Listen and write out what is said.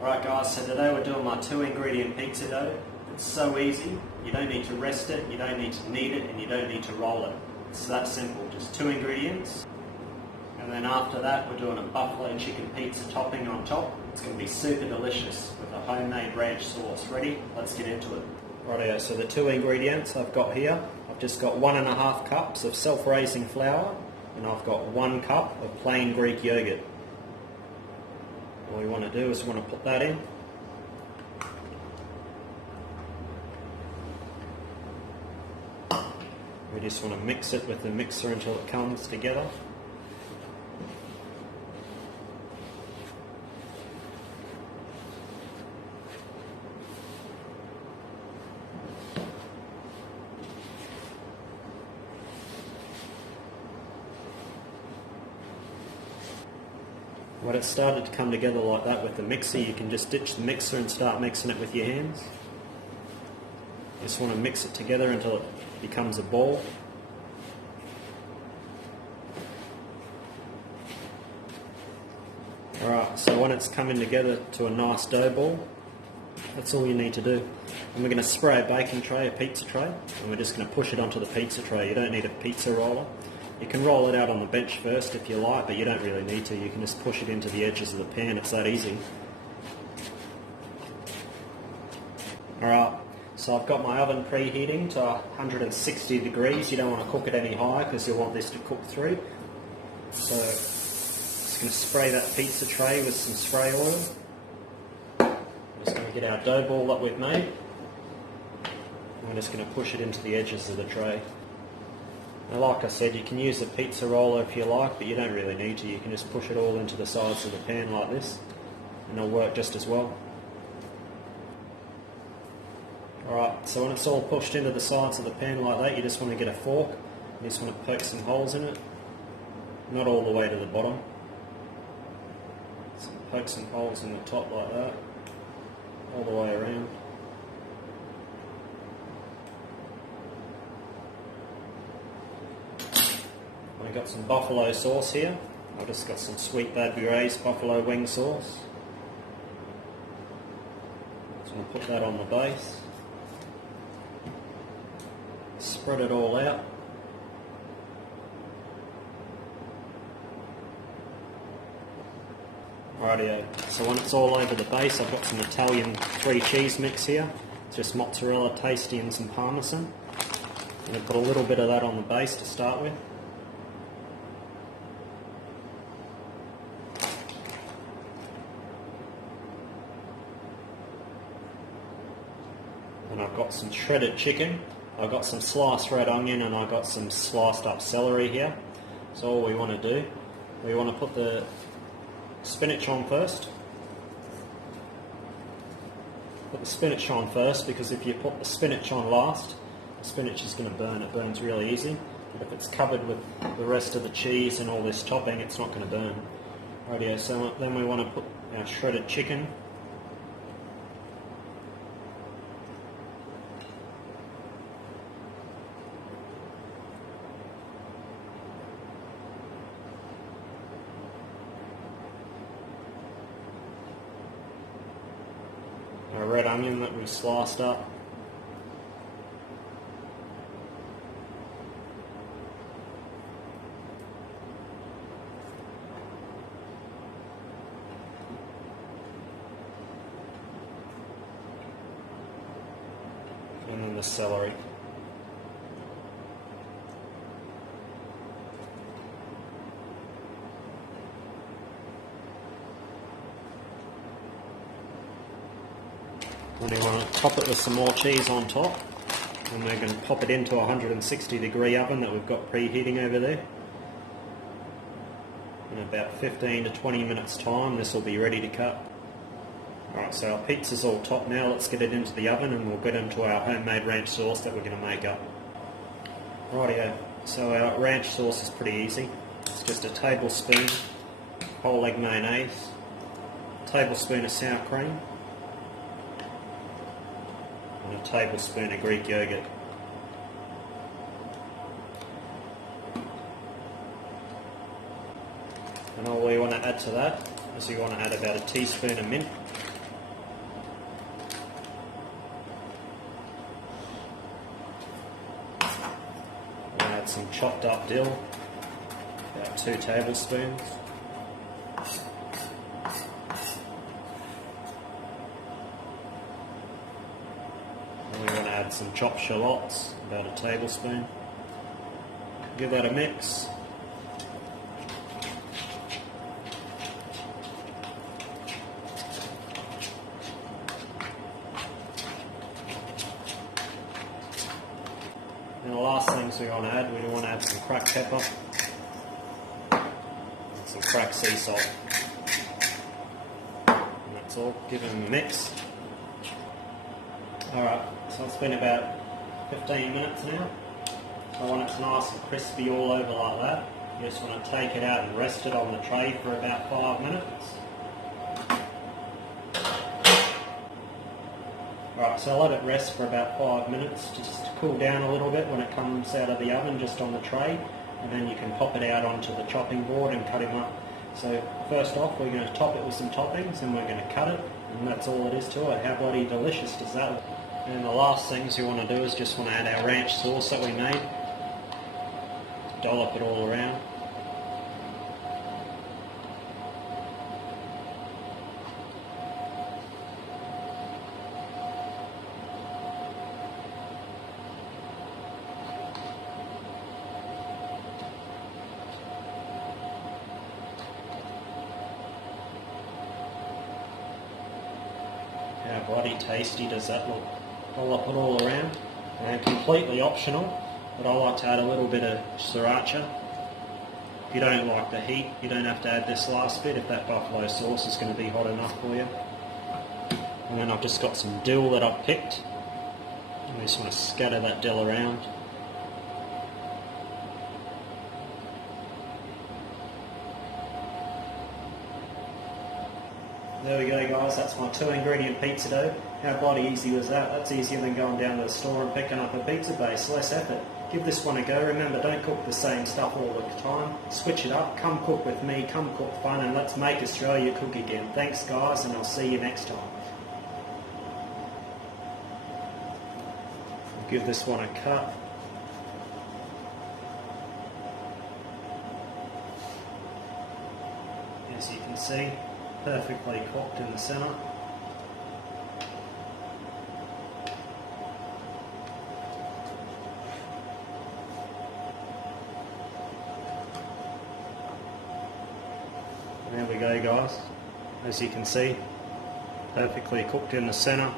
Alright guys, so today we're doing my 2-ingredient pizza dough. It's so easy, you don't need to rest it, you don't need to knead it, and you don't need to roll it. It's that simple, just 2 ingredients. And then after that we're doing a buffalo chicken pizza topping on top. It's going to be super delicious with a homemade ranch sauce. Ready? Let's get into it. Rightio, so the 2 ingredients I've got here, I've just got 1.5 cups of self-raising flour, and I've got 1 cup of plain Greek yogurt. All we want to do is we want to put that in. We just want to mix it with the mixer until it comes together. When it started to come together like that with the mixer, you can just ditch the mixer and start mixing it with your hands. You just want to mix it together until it becomes a ball. Alright, so when it's coming together to a nice dough ball, that's all you need to do. And we're going to spray a baking tray, a pizza tray, and we're just going to push it onto the pizza tray. You don't need a pizza roller. You can roll it out on the bench first if you like, but you don't really need to. You can just push it into the edges of the pan. It's that easy. Alright, so I've got my oven preheating to 160 degrees. You don't want to cook it any higher because you'll want this to cook through. So just going to spray that pizza tray with some spray oil. Just going to get our dough ball that we've made. And we're just going to push it into the edges of the tray. Now, like I said, you can use a pizza roller if you like, but you don't really need to. You can just push it all into the sides of the pan like this, and it'll work just as well. Alright, so when it's all pushed into the sides of the pan like that, you just want to get a fork, and you just want to poke some holes in it. Not all the way to the bottom. So poke some holes in the top like that, all the way around. I've got some buffalo sauce here. I've just got some sweet baby Ray's buffalo wing sauce. So I'll put that on the base. Spread it all out. Rightio. So when it's all over the base, I've got some Italian 3 cheese mix here. It's just mozzarella, tasty, and some parmesan. I'm going to put a little bit of that on the base to start with. And I've got some shredded chicken, I've got some sliced red onion, and I've got some sliced up celery here. So all we want to do, we want to put the spinach on first. Put the spinach on first, because if you put the spinach on last, the spinach is going to burn. It burns really easy. But if it's covered with the rest of the cheese and all this topping, it's not going to burn. Rightio, so then we want to put our shredded chicken. Our red onion that we sliced up. And then the celery. And we want to top it with some more cheese on top, and we're going to pop it into a 160 degree oven that we've got preheating over there. In about 15 to 20 minutes time, this will be ready to cut. Alright, so our pizza's all topped now. Let's get it into the oven and we'll get into our homemade ranch sauce that we're going to make up. Rightio, so our ranch sauce is pretty easy. It's just a tablespoon whole egg mayonnaise, a tablespoon of sour cream, and a tablespoon of Greek yogurt. And all we want to add to that is we want to add about a teaspoon of mint. chopped up dill, about 2 tablespoons. And we want to add some chopped shallots, about a tablespoon. Give that a mix. And the last things we want to add, we want to add some cracked pepper and some cracked sea salt. And that's all. Give them a mix. Alright, so it's been about 15 minutes now. So when it's nice and crispy all over like that, you just want to take it out and rest it on the tray for about 5 minutes. Alright, so I'll let it rest for about 5 minutes just to cool down a little bit when it comes out of the oven just on the tray, and then you can pop it out onto the chopping board and cut him up. So first off, we're going to top it with some toppings and we're going to cut it, and that's all it is to it. How bloody delicious does that look? And the last things you want to do is just want to add our ranch sauce that we made. Dollop it all around. How bloody tasty does that look? I'll put it all around, and completely optional, but I like to add a little bit of sriracha. If you don't like the heat, you don't have to add this last bit if that buffalo sauce is going to be hot enough for you. And then I've just got some dill that I've picked, and we just want to scatter that dill around. There we go guys, that's my 2-ingredient pizza dough. How bloody easy was that? That's easier than going down to the store and picking up a pizza base, less effort. Give this one a go. Remember, don't cook the same stuff all the time. Switch it up, come cook with me, come cook fun, and let's make Australia cook again. Thanks guys, and I'll see you next time. Give this one a cut. As you can see, perfectly cooked in the centre. There we go guys, as you can see, perfectly cooked in the centre.